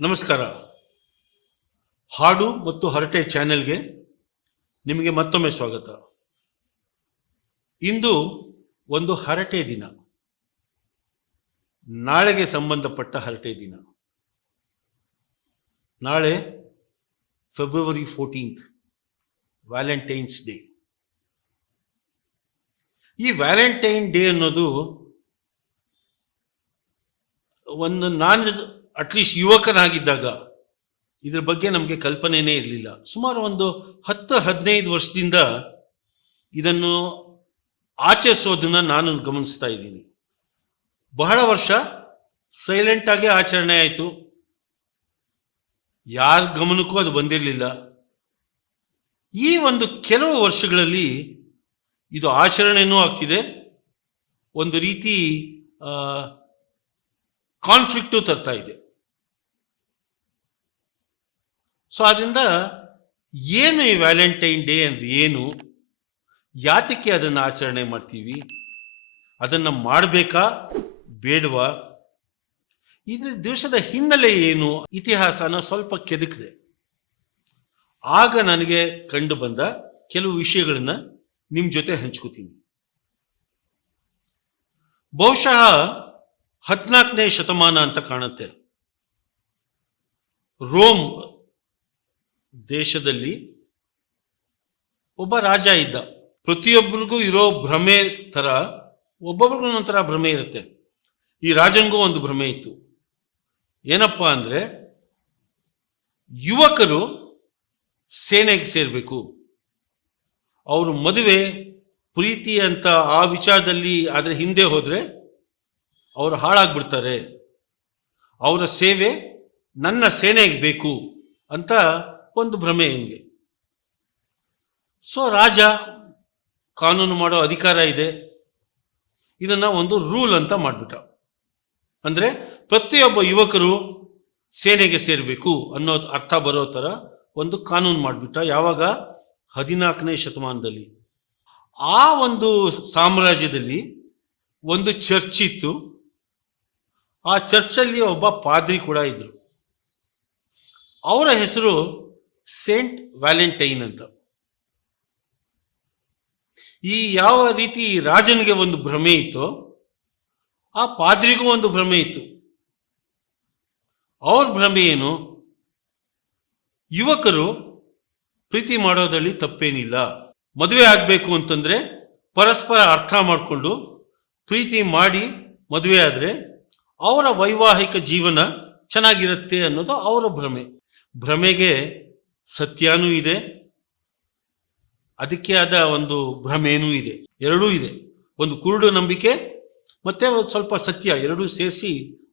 ನಮಸ್ಕಾರ. ಹಾಡು ಮತ್ತು ಹರಟೆ ಚಾನೆಲ್ಗೆ ನಿಮಗೆ ಮತ್ತೊಮ್ಮೆ ಸ್ವಾಗತ. ಇಂದು ಒಂದು ಹರಟೆ ದಿನ, ನಾಳೆಗೆ ಸಂಬಂಧಪಟ್ಟ ಹರಟೆ ದಿನ. ನಾಳೆ ಫೆಬ್ರವರಿ 14th, ವ್ಯಾಲೆಂಟೈನ್ಸ್ ಡೇ. ಈ ವ್ಯಾಲೆಂಟೈನ್ ಡೇ ಅನ್ನೋದು ನಾನು ಅಟ್ಲೀಸ್ಟ್ ಯುವಕನಾಗಿದ್ದಾಗ ಇದ್ರ ಬಗ್ಗೆ ನಮಗೆ ಕಲ್ಪನೆನೇ ಇರಲಿಲ್ಲ. ಸುಮಾರು ಒಂದು 10-15 ವರ್ಷದಿಂದ ಇದನ್ನು ಆಚರಿಸೋದನ್ನ ನಾನು ಗಮನಿಸ್ತಾ ಇದ್ದೀನಿ. ಬಹಳ ವರ್ಷ ಸೈಲೆಂಟ್ ಆಗಿ ಆಚರಣೆ ಆಯಿತು, ಯಾರ ಗಮನಕ್ಕೂ ಅದು ಬಂದಿರಲಿಲ್ಲ. ಈ ಒಂದು ಕೆಲವು ವರ್ಷಗಳಲ್ಲಿ ಇದು ಆಚರಣೆನೂ ಆಗ್ತಿದೆ, ಒಂದು ರೀತಿ ಕಾನ್ಫ್ಲಿಕ್ಟು ತರ್ತಾ ಇದೆ. ಸೊ ಅದರಿಂದ ಏನು ಈ ವ್ಯಾಲೆಂಟೈನ್ ಡೇ ಅಂದ್ರೆ ಏನು, ಯಾತಕ್ಕೆ ಅದನ್ನು ಆಚರಣೆ ಮಾಡ್ತೀವಿ, ಅದನ್ನು ಮಾಡಬೇಕಾ ಬೇಡವಾ, ಇದು ದಿವಸದ ಹಿನ್ನೆಲೆ ಏನು, ಇತಿಹಾಸನ ಸ್ವಲ್ಪ ಕೆದಕಿದೆ. ಆಗ ನನಗೆ ಕಂಡು ಬಂದ ಕೆಲವು ವಿಷಯಗಳನ್ನ ನಿಮ್ಮ ಜೊತೆ ಹಂಚ್ಕೋತೀನಿ. ಬಹುಶಃ 14ನೇ ಶತಮಾನ ಅಂತ ಕಾಣುತ್ತೆ. ರೋಮ್ ದೇಶದಲ್ಲಿ ಒಬ್ಬ ರಾಜ ಇದ್ದ. ಪ್ರತಿಯೊಬ್ಬರಿಗೂ ಇರೋ ಭ್ರಮೆ ತರ ಒಬ್ಬೊಬ್ರಿಗೂ ಒಂಥರ ಭ್ರಮೆ ಇರುತ್ತೆ. ಈ ರಾಜನಿಗೂ ಒಂದು ಭ್ರಮೆ ಇತ್ತು. ಏನಪ್ಪಾ ಅಂದ್ರೆ, ಯುವಕರು ಸೇನೆಗೆ ಸೇರ್ಬೇಕು, ಅವರು ಮದುವೆ ಪ್ರೀತಿ ಅಂತ ಆ ವಿಚಾರದಲ್ಲಿ ಅದರ ಹಿಂದೆ ಹೋದ್ರೆ ಅವರು ಹಾಳಾಗ್ಬಿಡ್ತಾರೆ, ಅವರ ಸೇವೆ ನನ್ನ ಸೇನೆಗೆ ಬೇಕು ಅಂತ ಒಂದು ಭ್ರಮೆ ಹಿಂಗೆ. ಸೊ ರಾಜ ಕಾನೂನು ಮಾಡೋ ಅಧಿಕಾರ ಇದೆ, ಇದನ್ನ ಒಂದು ರೂಲ್ ಅಂತ ಮಾಡ್ಬಿಟ್ಟ. ಅಂದ್ರೆ ಪ್ರತಿಯೊಬ್ಬ ಯುವಕರು ಸೇನೆಗೆ ಸೇರಬೇಕು ಅನ್ನೋದು ಅರ್ಥ ಬರೋ ಥರ ಒಂದು ಕಾನೂನು ಮಾಡಿಬಿಟ್ಟ. ಯಾವಾಗ? 14ನೇ ಶತಮಾನದಲ್ಲಿ. ಆ ಒಂದು ಸಾಮ್ರಾಜ್ಯದಲ್ಲಿ ಒಂದು ಚರ್ಚ್ ಇತ್ತು. ಆ ಚರ್ಚಲ್ಲಿ ಒಬ್ಬ ಪಾದ್ರಿ ಕೂಡ ಇದ್ರು. ಅವರ ಹೆಸರು ಸೇಂಟ್ ವ್ಯಾಲೆಂಟೈನ್ ಅಂತ. ಈ ಯಾವ ರೀತಿ ರಾಜನಿಗೆ ಒಂದು ಭ್ರಮೆ ಇತ್ತು, ಆ ಪಾದ್ರಿಗೂ ಒಂದು ಭ್ರಮೆ ಇತ್ತು. ಅವ್ರ ಭ್ರಮೆ ಏನು? ಯುವಕರು ಪ್ರೀತಿ ಮಾಡೋದ್ರಲ್ಲಿ ತಪ್ಪೇನಿಲ್ಲ, ಮದುವೆ ಆಗಬೇಕು ಅಂತಂದ್ರೆ ಪರಸ್ಪರ ಅರ್ಥ ಮಾಡಿಕೊಂಡು ಪ್ರೀತಿ ಮಾಡಿ ಮದುವೆ ಆದರೆ ಅವರ ವೈವಾಹಿಕ ಜೀವನ ಚೆನ್ನಾಗಿರುತ್ತೆ ಅನ್ನೋದು ಅವರ ಭ್ರಮೆ. ಭ್ರಮೆಗೆ ಸತ್ಯನೂ ಇದೆ, ಅದಕ್ಕೆ ಆದ ಒಂದು ಭ್ರಮೆನೂ ಇದೆ, ಎರಡೂ ಇದೆ. ಒಂದು ಕುರುಡು ನಂಬಿಕೆ ಮತ್ತೆ ಒಂದು ಸ್ವಲ್ಪ ಸತ್ಯ, ಎರಡೂ ಸೇರಿಸಿ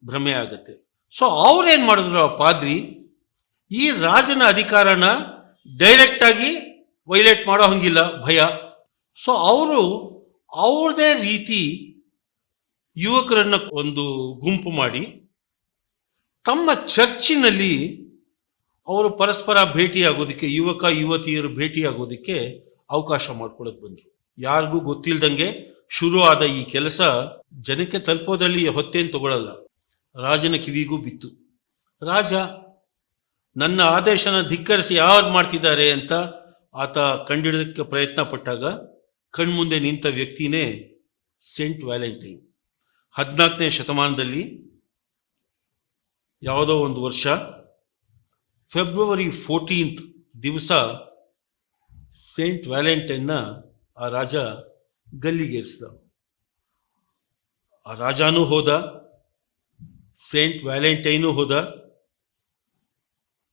ಭ್ರಮೆ ಆಗುತ್ತೆ. ಸೊ ಅವ್ರೇನ್ ಮಾಡಿದ್ರು, ಆ ಪಾದ್ರಿ ಈ ರಾಜನ ಅಧಿಕಾರನ ಡೈರೆಕ್ಟ್ ಆಗಿ ವೈಲೇಟ್ ಮಾಡೋ ಹಂಗಿಲ್ಲ, ಭಯ. ಸೊ ಅವರು ಅವ್ರದೇ ರೀತಿ ಯುವಕರನ್ನ ಒಂದು ಗುಂಪು ಮಾಡಿ ತಮ್ಮ ಚರ್ಚಿನಲ್ಲಿ ಅವರು ಪರಸ್ಪರ ಭೇಟಿಯಾಗೋದಕ್ಕೆ, ಯುವಕ ಯುವತಿಯರು ಭೇಟಿಯಾಗೋದಕ್ಕೆ ಅವಕಾಶ ಮಾಡ್ಕೊಳಕ್ ಬಂದ್ರು. ಯಾರಿಗೂ ಗೊತ್ತಿಲ್ದಂಗೆ ಶುರು ಆದ ಈ ಕೆಲಸ ಜನಕ್ಕೆ ತಲುಪೋದಲ್ಲಿ ಹೊತ್ತೇನು ತಗೊಳ್ಳಲ್ಲ. ರಾಜನ ಕಿವಿಗೂ ಬಿತ್ತು. ರಾಜ ನನ್ನ ಆದೇಶನ ಧಿಕ್ಕರಿಸಿ ಯಾರು ಮಾಡ್ತಿದ್ದಾರೆ ಅಂತ ಆತ ಕಂಡಿಡೋದಕ್ಕೆ ಪ್ರಯತ್ನ ಪಟ್ಟಾಗ ಕಣ್ಮುಂದೆ ನಿಂತ ವ್ಯಕ್ತಿನೇ ಸೇಂಟ್ ವ್ಯಾಲೆಂಟೈನ್. 14ನೇ ಶತಮಾನದಲ್ಲಿ ಯಾವುದೋ ಒಂದು ವರ್ಷ ಫೆಬ್ರವರಿ 14th ದಿವಸ ಸೇಂಟ್ ವ್ಯಾಲೆಂಟೈನ್ನ ಆ ರಾಜ ಗಲ್ಲಿಗೇರಿಸಿದ. ಆ ರಾಜನೂ ಹೋದ, ಸೇಂಟ್ ವ್ಯಾಲೆಂಟೈನು ಹೋದ.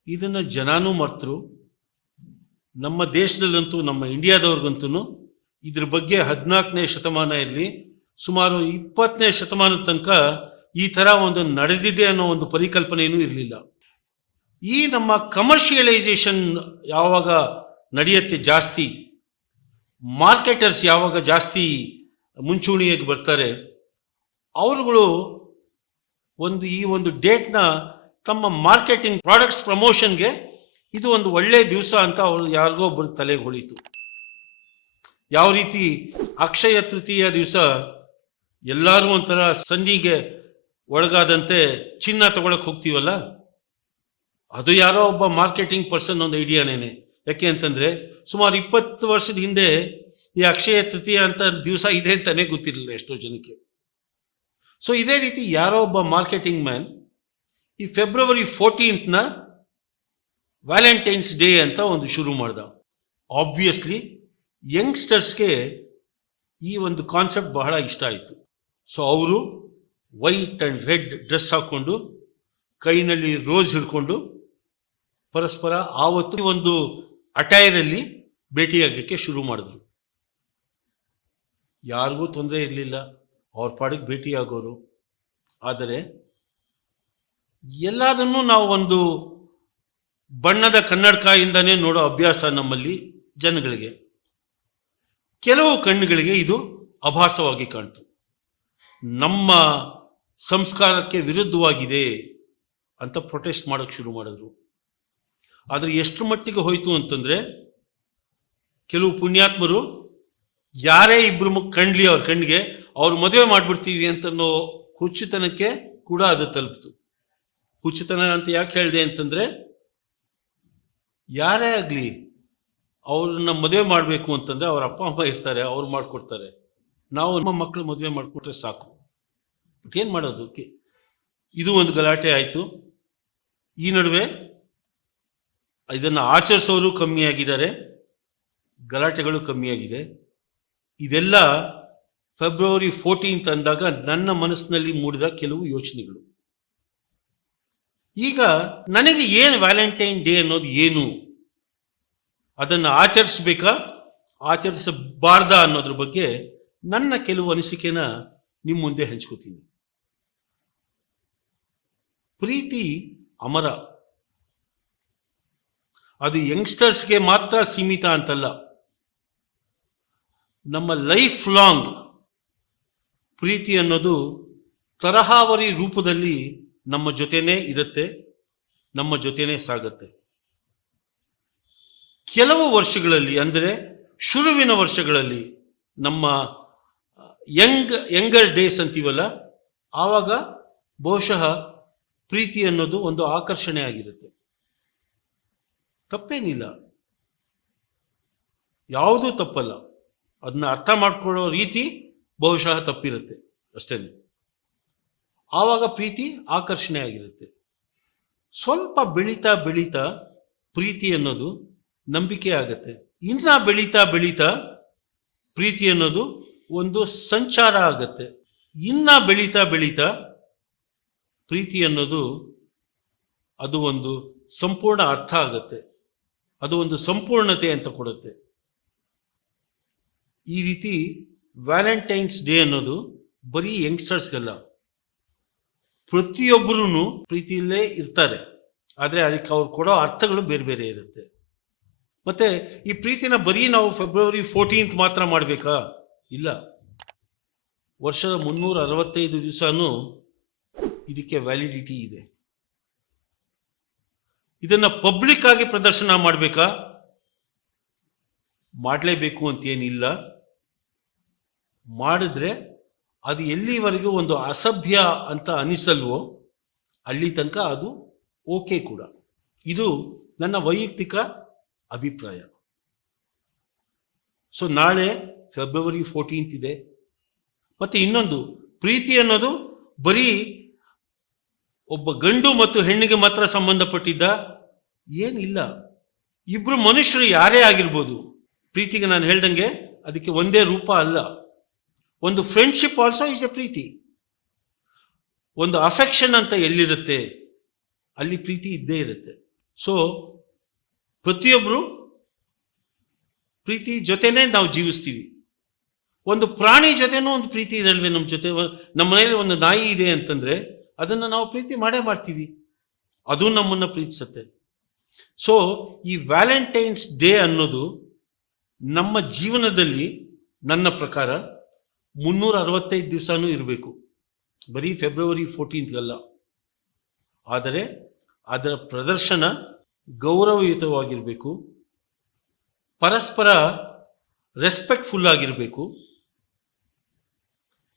ಇದನ್ನ ಜನನೂ ಮರ್ತರು. ನಮ್ಮ ದೇಶದಲ್ಲಂತೂ, ನಮ್ಮ ಇಂಡಿಯಾದವ್ರಿಗಂತೂ ಇದ್ರ ಬಗ್ಗೆ 14ನೇ ಶತಮಾನ ಇರಲಿ, ಸುಮಾರು 20ನೇ ಶತಮಾನದ ತನಕ ಈ ಥರ ಒಂದು ನಡೆದಿದೆ ಅನ್ನೋ ಒಂದು ಪರಿಕಲ್ಪನೆಯೂ ಇರಲಿಲ್ಲ. ಈ ನಮ್ಮ ಕಮರ್ಷಿಯಲೈಸೇಷನ್ ಯಾವಾಗ ನಡೆಯುತ್ತೆ ಜಾಸ್ತಿ, ಮಾರ್ಕೆಟರ್ಸ್ ಯಾವಾಗ ಜಾಸ್ತಿ ಮುಂಚೂಣಿಯಾಗಿ ಬರ್ತಾರೆ, ಅವರುಗಳು ಈ ಒಂದು ಡೇಟ್ನ ತಮ್ಮ ಮಾರ್ಕೆಟಿಂಗ್ ಪ್ರಾಡಕ್ಟ್ಸ್ ಪ್ರಮೋಷನ್ಗೆ ಇದು ಒಂದು ಒಳ್ಳೆ ದಿವಸ ಅಂತ ಅವರು ಯಾರಿಗೋ ಒಬ್ಬರು ತಲೆಗೆ ಹೊಳಿತು. ಯಾವ ರೀತಿ ಅಕ್ಷಯ ತೃತೀಯ ದಿವಸ ಎಲ್ಲರೂ ಒಂಥರ ಸಂಧಿಗೆ ಒಳಗಾದಂತೆ ಚಿನ್ನ ತಗೊಳಕ್ ಹೋಗ್ತೀವಲ್ಲ, ಅದು ಯಾರೋ ಒಬ್ಬ ಮಾರ್ಕೆಟಿಂಗ್ ಪರ್ಸನ್ ಒಂದು ಐಡಿಯಾನೇನೆ. ಯಾಕೆ ಅಂತಂದರೆ ಸುಮಾರು 20 ವರ್ಷದ ಹಿಂದೆ ಈ ಅಕ್ಷಯ ತೃತೀಯ ಅಂತ ದಿವಸ ಇದೆ ಅಂತಲೇ ಗೊತ್ತಿರಲಿಲ್ಲ ಎಷ್ಟೋ ಜನಕ್ಕೆ. ಸೊ ಇದೇ ರೀತಿ ಯಾರೋ ಒಬ್ಬ ಮಾರ್ಕೆಟಿಂಗ್ ಮ್ಯಾನ್ ಈ ಫೆಬ್ರವರಿ 14th ವ್ಯಾಲೆಂಟೈನ್ಸ್ ಡೇ ಅಂತ ಒಂದು ಶುರು ಮಾಡ್ದ. ಆಬ್ವಿಯಸ್ಲಿ ಯಂಗ್ಸ್ಟರ್ಸ್ಗೆ ಈ ಒಂದು ಕಾನ್ಸೆಪ್ಟ್ ಬಹಳ ಇಷ್ಟ ಆಯಿತು. ಸೊ ಅವರು ವೈಟ್ ಆ್ಯಂಡ್ ರೆಡ್ ಡ್ರೆಸ್ ಹಾಕ್ಕೊಂಡು ಕೈನಲ್ಲಿ ರೋಸ್ ಹಿಡ್ಕೊಂಡು ಪರಸ್ಪರ ಆವತ್ತು ಒಂದು ಅಟೈರಲ್ಲಿ ಭೇಟಿಯಾಗಲಿಕ್ಕೆ ಶುರು ಮಾಡಿದ್ರು. ಯಾರಿಗೂ ತೊಂದರೆ ಇರಲಿಲ್ಲ, ಅವ್ರ ಪಾಡಿಗೆ ಭೇಟಿಯಾಗೋರು. ಆದರೆ ಎಲ್ಲದನ್ನೂ ನಾವು ಒಂದು ಬಣ್ಣದ ಕನ್ನಡಕದಿಂದನೇ ನೋಡೋ ಅಭ್ಯಾಸ ನಮ್ಮಲ್ಲಿ ಜನಗಳಿಗೆ. ಕೆಲವು ಕಣ್ಣುಗಳಿಗೆ ಇದು ಅಭಾಸವಾಗಿ ಕಾಣ್ತು, ನಮ್ಮ ಸಂಸ್ಕಾರಕ್ಕೆ ವಿರುದ್ಧವಾಗಿದೆ ಅಂತ ಪ್ರೊಟೆಸ್ಟ್ ಮಾಡೋಕ್ಕೆ ಶುರು ಮಾಡಿದ್ರು. ಆದರೆ ಎಷ್ಟು ಮಟ್ಟಿಗೆ ಹೋಯಿತು ಅಂತಂದರೆ ಕೆಲವು ಪುಣ್ಯಾತ್ಮರು ಯಾರೇ ಇಬ್ಬರು ಕಂಡ್ಲಿ ಅವ್ರ ಕಣ್ಣಿಗೆ ಅವ್ರು ಮದುವೆ ಮಾಡಿಬಿಡ್ತೀವಿ ಅಂತನೋ ಹುಚ್ಚುತನಕ್ಕೆ ಕೂಡ ಅದು ತಲುಪ್ತು. ಹುಚ್ಚುತನ ಅಂತ ಯಾಕೆ ಹೇಳಿದೆ ಅಂತಂದರೆ ಯಾರೇ ಆಗಲಿ ಅವ್ರನ್ನ ಮದುವೆ ಮಾಡಬೇಕು ಅಂತಂದರೆ ಅವ್ರ ಅಪ್ಪ ಅಮ್ಮ ಇರ್ತಾರೆ, ಅವ್ರು ಮಾಡಿಕೊಡ್ತಾರೆ. ನಾವು ನಮ್ಮ ಮಕ್ಕಳು ಮದುವೆ ಮಾಡಿಕೊಟ್ರೆ ಸಾಕು. ಬಟ್ ಏನು ಮಾಡೋದು? ಇದು ಒಂದು ಗಲಾಟೆ ಆಯಿತು. ಈ ನಡುವೆ ಇದನ್ನು ಆಚರಿಸೋರು ಕಮ್ಮಿಯಾಗಿದ್ದಾರೆ, ಗಲಾಟೆಗಳು ಕಮ್ಮಿಯಾಗಿದೆ. ಇದೆಲ್ಲ ಫೆಬ್ರವರಿ 14th ಅಂದಾಗ ನನ್ನ ಮನಸ್ಸಿನಲ್ಲಿ ಮೂಡಿದ ಕೆಲವು ಯೋಚನೆಗಳು. ಈಗ ನನಗೆ ಏನು ವ್ಯಾಲೆಂಟೈನ್ ಡೇ ಅನ್ನೋದು ಏನು, ಅದನ್ನು ಆಚರಿಸ್ಬೇಕಾ ಆಚರಿಸಬಾರ್ದಾ ಅನ್ನೋದ್ರ ಬಗ್ಗೆ ನನ್ನ ಕೆಲವು ಅನಿಸಿಕೆನ ನಿಮ್ಮ ಮುಂದೆ ಹಂಚ್ಕೋತೀನಿ. ಪ್ರೀತಿ ಅಮರ, ಅದು ಯಂಗ್ಸ್ಟರ್ಸ್ಗೆ ಮಾತ್ರ ಸೀಮಿತ ಅಂತಲ್ಲ. ನಮ್ಮ ಲೈಫ್ ಲಾಂಗ್ ಪ್ರೀತಿ ಅನ್ನೋದು ತರಹಾವರಿ ರೂಪದಲ್ಲಿ ನಮ್ಮ ಜೊತೆನೇ ಇರುತ್ತೆ, ನಮ್ಮ ಜೊತೆನೇ ಸಾಗುತ್ತೆ. ಕೆಲವು ವರ್ಷಗಳಲ್ಲಿ, ಅಂದರೆ ಶುರುವಿನ ವರ್ಷಗಳಲ್ಲಿ, ನಮ್ಮ ಯಂಗರ್ ಡೇಸ್ ಅಂತೀವಲ್ಲ, ಆವಾಗ ಬಹುಶಃ ಪ್ರೀತಿ ಅನ್ನೋದು ಒಂದು ಆಕರ್ಷಣೆ ಆಗಿರುತ್ತೆ. ತಪ್ಪೇನಿಲ್ಲ, ಯಾವುದೂ ತಪ್ಪಲ್ಲ. ಅದನ್ನ ಅರ್ಥ ಮಾಡ್ಕೊಳ್ಳೋ ರೀತಿ ಬಹುಶಃ ತಪ್ಪಿರುತ್ತೆ ಅಷ್ಟೇ. ಆವಾಗ ಪ್ರೀತಿ ಆಕರ್ಷಣೆ ಆಗಿರುತ್ತೆ. ಸ್ವಲ್ಪ ಬೆಳೀತಾ ಬೆಳೀತಾ ಪ್ರೀತಿ ಅನ್ನೋದು ನಂಬಿಕೆ ಆಗತ್ತೆ. ಇನ್ನ ಬೆಳೀತಾ ಬೆಳೀತಾ ಪ್ರೀತಿ ಅನ್ನೋದು ಒಂದು ಸಂಚಾರ ಆಗತ್ತೆ. ಇನ್ನ ಬೆಳೀತಾ ಬೆಳೀತಾ ಪ್ರೀತಿ ಅನ್ನೋದು ಅದು ಒಂದು ಸಂಪೂರ್ಣ ಅರ್ಥ ಆಗತ್ತೆ, ಅದು ಒಂದು ಸಂಪೂರ್ಣತೆ ಅಂತ ಕೊಡುತ್ತೆ. ಈ ರೀತಿ ವ್ಯಾಲೆಂಟೈನ್ಸ್ ಡೇ ಅನ್ನೋದು ಬರೀ ಯಂಗ್ಸ್ಟರ್ಸ್ಗಲ್ಲ, ಪ್ರತಿಯೊಬ್ಬರೂ ಪ್ರೀತಿಯಲ್ಲೇ ಇರ್ತಾರೆ. ಆದರೆ ಅದಕ್ಕೆ ಅವ್ರು ಕೊಡೋ ಅರ್ಥಗಳು ಬೇರೆ ಬೇರೆ ಇರುತ್ತೆ. ಮತ್ತೆ ಈ ಪ್ರೀತಿನ ಬರೀ ನಾವು ಫೆಬ್ರವರಿ 14th ಮಾತ್ರ ಮಾಡಬೇಕಾ? ಇಲ್ಲ, ವರ್ಷದ 365 ದಿವಸನೂ ಇದಕ್ಕೆ ವ್ಯಾಲಿಡಿಟಿ ಇದೆ. ಇದನ್ನ ಪಬ್ಲಿಕ್ ಆಗಿ ಪ್ರದರ್ಶನ ಮಾಡಬೇಕಾ? ಮಾಡಲೇಬೇಕು ಅಂತೇನಿಲ್ಲ. ಮಾಡಿದ್ರೆ ಅದು ಎಲ್ಲಿವರೆಗೂ ಒಂದು ಅಸಭ್ಯ ಅಂತ ಅನಿಸಲ್ವೋ ಅಲ್ಲಿ ತನಕ ಅದು ಓಕೆ ಕೂಡ. ಇದು ನನ್ನ ವೈಯಕ್ತಿಕ ಅಭಿಪ್ರಾಯ. ಸೊ ನಾಳೆ ಫೆಬ್ರವರಿ 14th ಇದೆ. ಮತ್ತು ಇನ್ನೊಂದು, ಪ್ರೀತಿ ಅನ್ನೋದು ಬರೀ ಒಬ್ಬ ಗಂಡು ಮತ್ತು ಹೆಣ್ಣಿಗೆ ಮಾತ್ರ ಸಂಬಂಧಪಟ್ಟಿದ್ದ ಏನಿಲ್ಲ. ಇಬ್ರು ಮನುಷ್ಯರು ಯಾರೇ ಆಗಿರ್ಬೋದು. ಪ್ರೀತಿಗೆ ನಾನು ಹೇಳ್ದಂಗೆ ಅದಕ್ಕೆ ಒಂದೇ ರೂಪ ಅಲ್ಲ. ಒಂದು ಫ್ರೆಂಡ್ಶಿಪ್ ಆಲ್ಸೋ ಈಸ್ ಎ ಪ್ರೀತಿ. ಒಂದು ಅಫೆಕ್ಷನ್ ಅಂತ ಎಲ್ಲಿರುತ್ತೆ ಅಲ್ಲಿ ಪ್ರೀತಿ ಇದ್ದೇ ಇರುತ್ತೆ. ಸೊ ಪ್ರತಿಯೊಬ್ಬರು ಪ್ರೀತಿ ಜೊತೆನೇ ನಾವು ಜೀವಿಸ್ತೀವಿ. ಒಂದು ಪ್ರಾಣಿ ಜೊತೆನೂ ಒಂದು ಪ್ರೀತಿ ಇದಲ್ವೇ ನಮ್ಮ ಜೊತೆ. ನಮ್ಮ ಮನೇಲಿ ಒಂದು ನಾಯಿ ಇದೆ ಅಂತಂದ್ರೆ ಅದನ್ನು ನಾವು ಪ್ರೀತಿ ಮಾಡೇ ಮಾಡ್ತೀವಿ, ಅದು ನಮ್ಮನ್ನು ಪ್ರೀತಿಸುತ್ತೆ. ಸೊ ಈ ವ್ಯಾಲೆಂಟೈನ್ಸ್ ಡೇ ಅನ್ನೋದು ನಮ್ಮ ಜೀವನದಲ್ಲಿ ನನ್ನ ಪ್ರಕಾರ 365 ದಿವಸನೂ ಇರಬೇಕು, ಬರೀ ಫೆಬ್ರವರಿ 14th ಅಲ್ಲ. ಆದರೆ ಅದರ ಪ್ರದರ್ಶನ ಗೌರವಯುತವಾಗಿರಬೇಕು, ಪರಸ್ಪರ ರೆಸ್ಪೆಕ್ಟ್ಫುಲ್ ಆಗಿರಬೇಕು.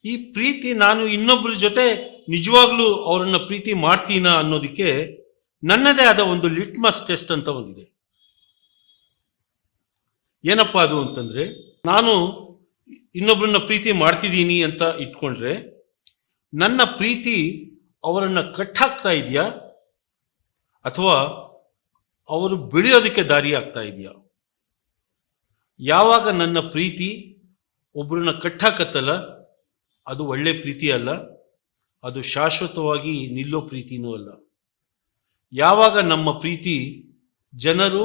ಈ ಪ್ರೀತಿ ನಾನು ಇನ್ನೊಬ್ಬರ ಜೊತೆ ನಿಜವಾಗ್ಲೂ ಅವರನ್ನು ಪ್ರೀತಿ ಮಾಡ್ತೀನಾ ಅನ್ನೋದಕ್ಕೆ ನನ್ನದೇ ಆದ ಒಂದು ಲಿಟ್ಮಸ್ ಟೆಸ್ಟ್ ಅಂತ ಒಂದಿದೆ. ಏನಪ್ಪ ಅದು ಅಂತಂದ್ರೆ, ನಾನು ಇನ್ನೊಬ್ಬರನ್ನ ಪ್ರೀತಿ ಮಾಡ್ತಿದ್ದೀನಿ ಅಂತ ಇಟ್ಕೊಂಡ್ರೆ ನನ್ನ ಪ್ರೀತಿ ಅವರನ್ನ ಕಟ್ಟಾಕ್ತಾ ಇದೆಯಾ ಅಥವಾ ಅವರು ಬೆಳೆಯೋದಕ್ಕೆ ದಾರಿ ಆಗ್ತಾ ಇದೆಯಾ? ಯಾವಾಗ ನನ್ನ ಪ್ರೀತಿ ಒಬ್ಬರನ್ನ ಕಟ್ಟಾಕತ್ತಲ್ಲ, ಅದು ಒಳ್ಳೆ ಪ್ರೀತಿ ಅಲ್ಲ, ಅದು ಶಾಶ್ವತವಾಗಿ ನಿಲ್ಲೋ ಪ್ರೀತಿನೂ ಅಲ್ಲ. ಯಾವಾಗ ನಮ್ಮ ಪ್ರೀತಿ ಜನರು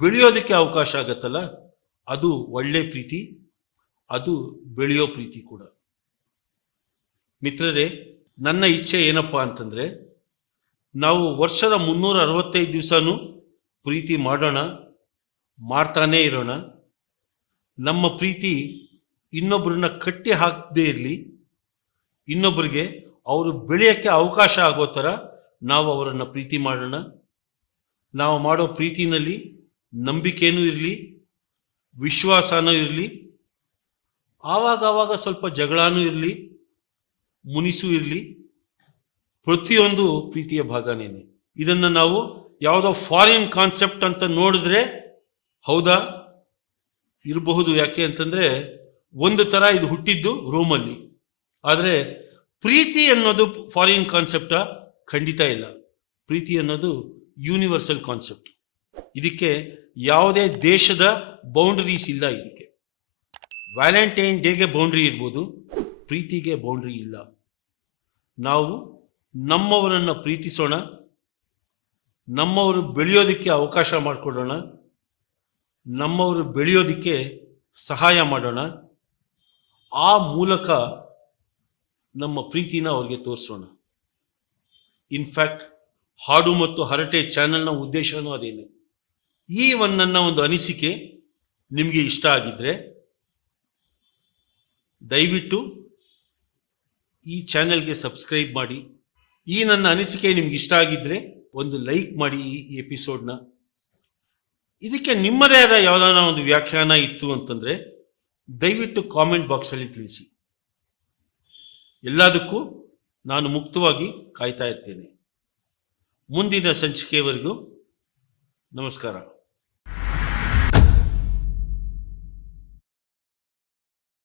ಬೆಳೆಯೋದಕ್ಕೆ ಅವಕಾಶ ಆಗತ್ತಲ್ಲ, ಅದು ಒಳ್ಳೆ ಪ್ರೀತಿ, ಅದು ಬೆಳೆಯೋ ಪ್ರೀತಿ ಕೂಡ. ಮಿತ್ರರೇ, ನನ್ನ ಇಚ್ಛೆ ಏನಪ್ಪಾ ಅಂತಂದ್ರೆ, ನಾವು ವರ್ಷದ 365 ದಿವಸನೂ ಪ್ರೀತಿ ಮಾಡೋಣ, ಮಾಡ್ತಾನೇ ಇರೋಣ. ನಮ್ಮ ಪ್ರೀತಿ ಇನ್ನೊಬ್ಬರನ್ನ ಕಟ್ಟಿ ಹಾಕದೇ ಇರಲಿ, ಇನ್ನೊಬ್ಬರಿಗೆ ಅವರು ಬೆಳೆಯೋಕ್ಕೆ ಅವಕಾಶ ಆಗೋ ಥರ ನಾವು ಅವರನ್ನು ಪ್ರೀತಿ ಮಾಡೋಣ. ನಾವು ಮಾಡೋ ಪ್ರೀತಿನಲ್ಲಿ ನಂಬಿಕೆನೂ ಇರಲಿ, ವಿಶ್ವಾಸನೂ ಇರಲಿ, ಆವಾಗ ಸ್ವಲ್ಪ ಜಗಳನೂ ಇರಲಿ, ಮುನಿಸು ಇರಲಿ. ಪ್ರತಿಯೊಂದು ಪ್ರೀತಿಯ ಭಾಗನೇನೆ. ಇದನ್ನು ನಾವು ಯಾವುದೋ ಫಾರಿನ್ ಕಾನ್ಸೆಪ್ಟ್ ಅಂತ ನೋಡಿದ್ರೆ ಹೌದಾ ಇರಬಹುದು. ಯಾಕೆ ಅಂತಂದ್ರೆ ಒಂದು ಥರ ಇದು ಹುಟ್ಟಿದ್ದು ರೋಮಲ್ಲಿ, ಆದರೆ ಪ್ರೀತಿ ಅನ್ನೋದು ಫಾರಿನ್ ಕಾನ್ಸೆಪ್ಟಾ? ಖಂಡಿತ ಇಲ್ಲ. ಪ್ರೀತಿ ಅನ್ನೋದು ಯೂನಿವರ್ಸಲ್ ಕಾನ್ಸೆಪ್ಟ್. ಇದಕ್ಕೆ ಯಾವುದೇ ದೇಶದ ಬೌಂಡರೀಸ್ ಇಲ್ಲ. ಇದಕ್ಕೆ ವ್ಯಾಲೆಂಟೈನ್ ಡೇಗೆ ಬೌಂಡ್ರಿ ಇರ್ಬೋದು, ಪ್ರೀತಿಗೆ ಬೌಂಡ್ರಿ ಇಲ್ಲ. ನಾವು ನಮ್ಮವರನ್ನು ಪ್ರೀತಿಸೋಣ, ನಮ್ಮವರು ಬೆಳೆಯೋದಕ್ಕೆ ಅವಕಾಶ ಮಾಡಿಕೊಡೋಣ, ನಮ್ಮವರು ಬೆಳೆಯೋದಕ್ಕೆ ಸಹಾಯ ಮಾಡೋಣ. ಆ ಮೂಲಕ ನಮ್ಮ ಪ್ರೀತಿನ ಅವ್ರಿಗೆ ತೋರಿಸೋಣ. ಇನ್ಫ್ಯಾಕ್ಟ್ ಹಾಡು ಮತ್ತು ಹರಟೆ ಚಾನೆಲ್ನ ಉದ್ದೇಶನೂ ಅದೇನೆ. ಈ ನನ್ನ ಒಂದು ಅನಿಸಿಕೆ ನಿಮಗೆ ಇಷ್ಟ ಆಗಿದ್ರೆ ದಯವಿಟ್ಟು ಈ ಚಾನೆಲ್ಗೆ ಸಬ್ಸ್ಕ್ರೈಬ್ ಮಾಡಿ. ಈ ನನ್ನ ಅನಿಸಿಕೆ ನಿಮ್ಗೆ ಇಷ್ಟ ಆಗಿದ್ರೆ ಒಂದು ಲೈಕ್ ಮಾಡಿ ಈ ಎಪಿಸೋಡ್ನ. ಇದಕ್ಕೆ ನಿಮ್ಮದೇ ಆದ ಯಾವುದಾನ ಒಂದು ವ್ಯಾಖ್ಯಾನ ಇತ್ತು ಅಂತಂದರೆ ದಯವಿಟ್ಟು ಕಾಮೆಂಟ್ ಬಾಕ್ಸಲ್ಲಿ ತಿಳಿಸಿ. ಎಲ್ಲದಕ್ಕೂ ನಾನು ಮುಕ್ತವಾಗಿ ಕಾಯ್ತಾ ಇರ್ತೇನೆ. ಮುಂದಿನ ಸಂಚಿಕೆಯವರೆಗೂ ನಮಸ್ಕಾರ.